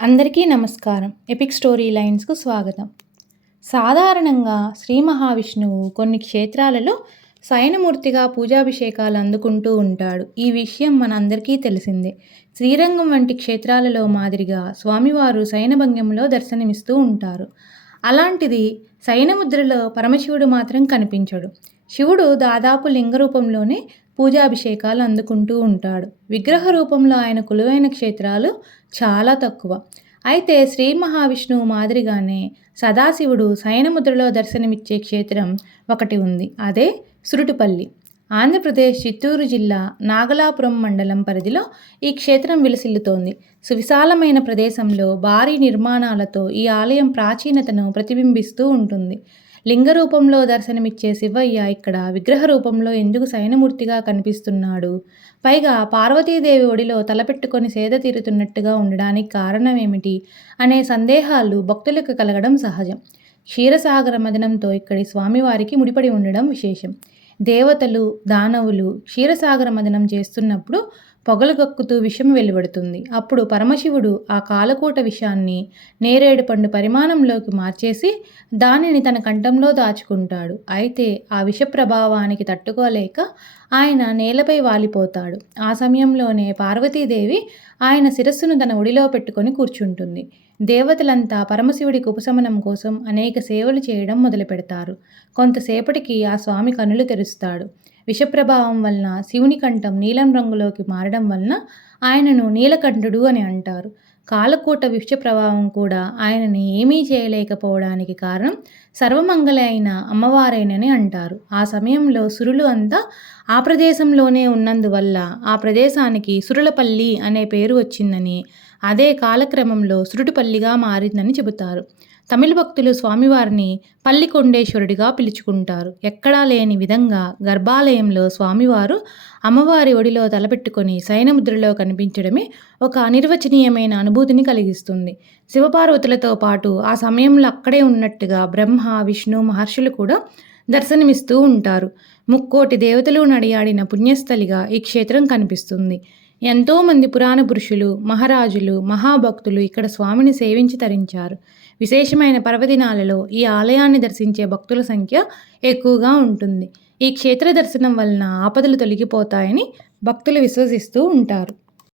అందరికీ నమస్కారం. Epic story లైన్స్‌కు స్వాగతం. సాధారణంగా శ్రీ మహావిష్ణువు కొన్ని క్షేత్రాలలో శయనమూర్తిగా పూజాభిషేకాలు అందుకుంటూ ఉంటాడు. ఈ విషయం మనందరికీ తెలిసిందే. శ్రీరంగం వంటి క్షేత్రాలలో మాదిరిగా స్వామివారు శయనభంగిమలో దర్శనమిస్తూ ఉంటారు. అలాంటిది శయనముద్రలో పరమశివుడు మాత్రం కనిపించడు. శివుడు దాదాపు లింగ రూపంలోనే పూజాభిషేకాలు అందుకుంటూ ఉంటాడు. విగ్రహ రూపంలో ఆయన కొలువైన క్షేత్రాలు చాలా తక్కువ. అయితే శ్రీ మహావిష్ణువు మాదిరిగానే సదాశివుడు శయనముద్రలో దర్శనమిచ్చే క్షేత్రం ఒకటి ఉంది. అదే సురుటుపల్లి. ఆంధ్రప్రదేశ్ చిత్తూరు జిల్లా నాగలాపురం మండలం పరిధిలో ఈ క్షేత్రం విలసిల్లుతోంది. సువిశాలమైన ప్రదేశంలో భారీ నిర్మాణాలతో ఈ ఆలయం ప్రాచీనతను ప్రతిబింబిస్తూ ఉంటుంది. లింగ రూపంలో దర్శనమిచ్చే శివయ్య ఇక్కడ విగ్రహ రూపంలో ఎందుకు శయనమూర్తిగా కనిపిస్తున్నాడు? పైగా పార్వతీదేవి ఒడిలో తలపెట్టుకొని సేద తీరుతున్నట్టుగా ఉండడానికి కారణమేమిటి అనే సందేహాలు భక్తులకు కలగడం సహజం. క్షీరసాగర మదనంతో ఇక్కడి స్వామివారికి ముడిపడి ఉండడం విశేషం. దేవతలు, దానవులు క్షీరసాగర మదనం చేస్తున్నప్పుడు పొగలు కక్కుతూ విషం వెలువడుతుంది. అప్పుడు పరమశివుడు ఆ కాలకూట విషాన్ని నేరేడు పండు పరిమాణంలోకి మార్చేసి దానిని తన కంఠంలో దాచుకుంటాడు. అయితే ఆ విష ప్రభావానికి తట్టుకోలేక ఆయన నేలపై వాలిపోతాడు. ఆ సమయంలోనే పార్వతీదేవి ఆయన శిరస్సును తన ఒడిలో పెట్టుకొని కూర్చుంటుంది. దేవతలంతా పరమశివుడికి ఉపశమనం కోసం అనేక సేవలు చేయడం మొదలుపెడతారు. కొంతసేపటికి ఆ స్వామి కనులు తెరుస్తాడు. విషప్రభావం వలన శివుని కంఠం నీలం రంగులోకి మారడం వలన ఆయనను నీలకంఠుడు అని అంటారు. కాలకూట విష ప్రభావం కూడా ఆయనని ఏమీ చేయలేకపోవడానికి కారణం సర్వమంగళ అయిన అమ్మవారేనని అంటారు. ఆ సమయంలో సురులు అంతా ఆ ప్రదేశంలోనే ఉన్నందువల్ల ఆ ప్రదేశానికి సురులపల్లి అనే పేరు వచ్చిందని, అదే కాలక్రమంలో సురుటుపల్లిగా మారిందని చెబుతారు. తమిళ భక్తులు స్వామివారిని పల్లికొండేశ్వరుడిగా పిలుచుకుంటారు. ఎక్కడా లేని విధంగా గర్భాలయంలో స్వామివారు అమ్మవారి ఒడిలో తలపెట్టుకొని శయనముద్రలో కనిపించడమే ఒక అనిర్వచనీయమైన అనుభూతిని కలిగిస్తుంది. శివపార్వతులతో పాటు ఆ సమయంలో అక్కడే ఉన్నట్టుగా బ్రహ్మ, విష్ణు, మహర్షులు కూడా దర్శనమిస్తూ ఉంటారు. ముక్కోటి దేవతలు నడియాడిన పుణ్యస్థలిగా ఈ క్షేత్రం కనిపిస్తుంది. ఎంతోమంది పురాణ పురుషులు, మహారాజులు, మహాభక్తులు ఇక్కడ స్వామిని సేవించి తరించారు. విశేషమైన పర్వదినాలలో ఈ ఆలయాన్ని దర్శించే భక్తుల సంఖ్య ఎక్కువగా ఉంటుంది. ఈ క్షేత్ర దర్శనం వలన ఆపదలు తొలగిపోతాయని భక్తులు విశ్వసిస్తూ ఉంటారు.